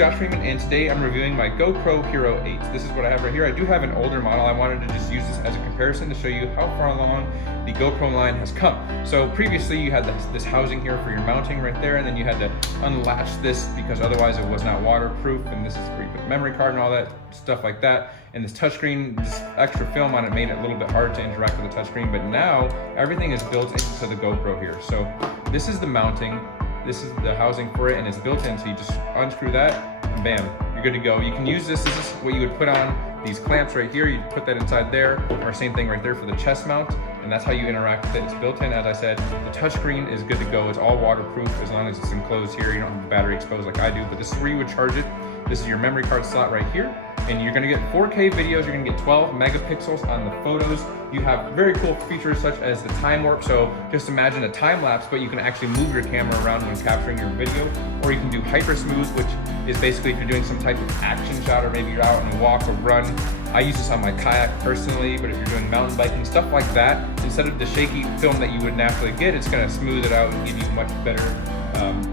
Josh Freeman, and today I'm reviewing my GoPro Hero 8. This is what I have right here. I do have an older model. I wanted to just use this as a comparison to show you how far along the GoPro line has come. So previously you had this housing here for your mounting right there, and then you had to unlatch this because otherwise it was not waterproof, and this is where you put the memory card and all that stuff like that. And this touchscreen, this extra film on it made it a little bit hard to interact with the touchscreen, but now everything is built into the GoPro here. So this is the mounting. This is the housing for it, and it's built in, so you just unscrew that, and bam, you're good to go. You can use this is what you would put on these clamps right here. You put that inside there, or same thing right there for the chest mount, and that's how you interact with it. It's built in, as I said. The touchscreen is good to go. It's all waterproof as long as it's enclosed here. You don't have the battery exposed like I do, but this is where you would charge it. This is your memory card slot right here, and you're gonna get 4K videos. You're gonna get 12 megapixels on the photos. You have very cool features such as the time warp. So just imagine a time lapse, but you can actually move your camera around when capturing your video, or you can do hyper smooth, which is basically if you're doing some type of action shot, or maybe you're out on a walk or run. I use this on my kayak personally, but if you're doing mountain biking, stuff like that, instead of the shaky film that you would naturally get, it's gonna smooth it out and give you much better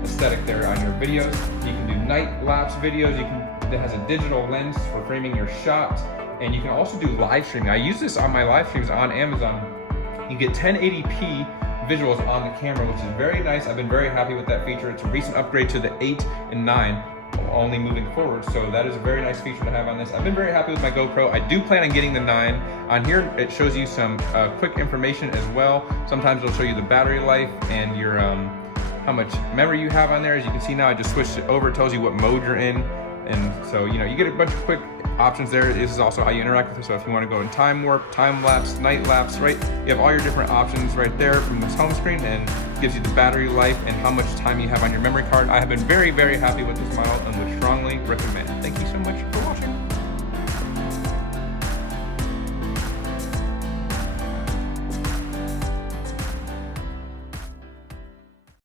aesthetic there on your videos. You can do night lapse videos. It has a digital lens for framing your shots, and you can also do live streaming. I use this on my live streams on Amazon. You get 1080p visuals on the camera, which is very nice. I've been very happy with that feature. It's a recent upgrade to the 8 and 9, only moving forward, so that is a very nice feature to have on this. I've been very happy with my GoPro. I do plan on getting the 9. On here, it shows you some quick information as well. Sometimes it'll show you the battery life and your how much memory you have on there. As you can see now, I just switched it over. It tells you what mode you're in. And so, you know, you get a bunch of quick options there. This is also how you interact with it. So if you want to go in time warp, time lapse, night lapse, right? You have all your different options right there from this home screen, and gives you the battery life and how much time you have on your memory card. I have been very, very happy with this model and would strongly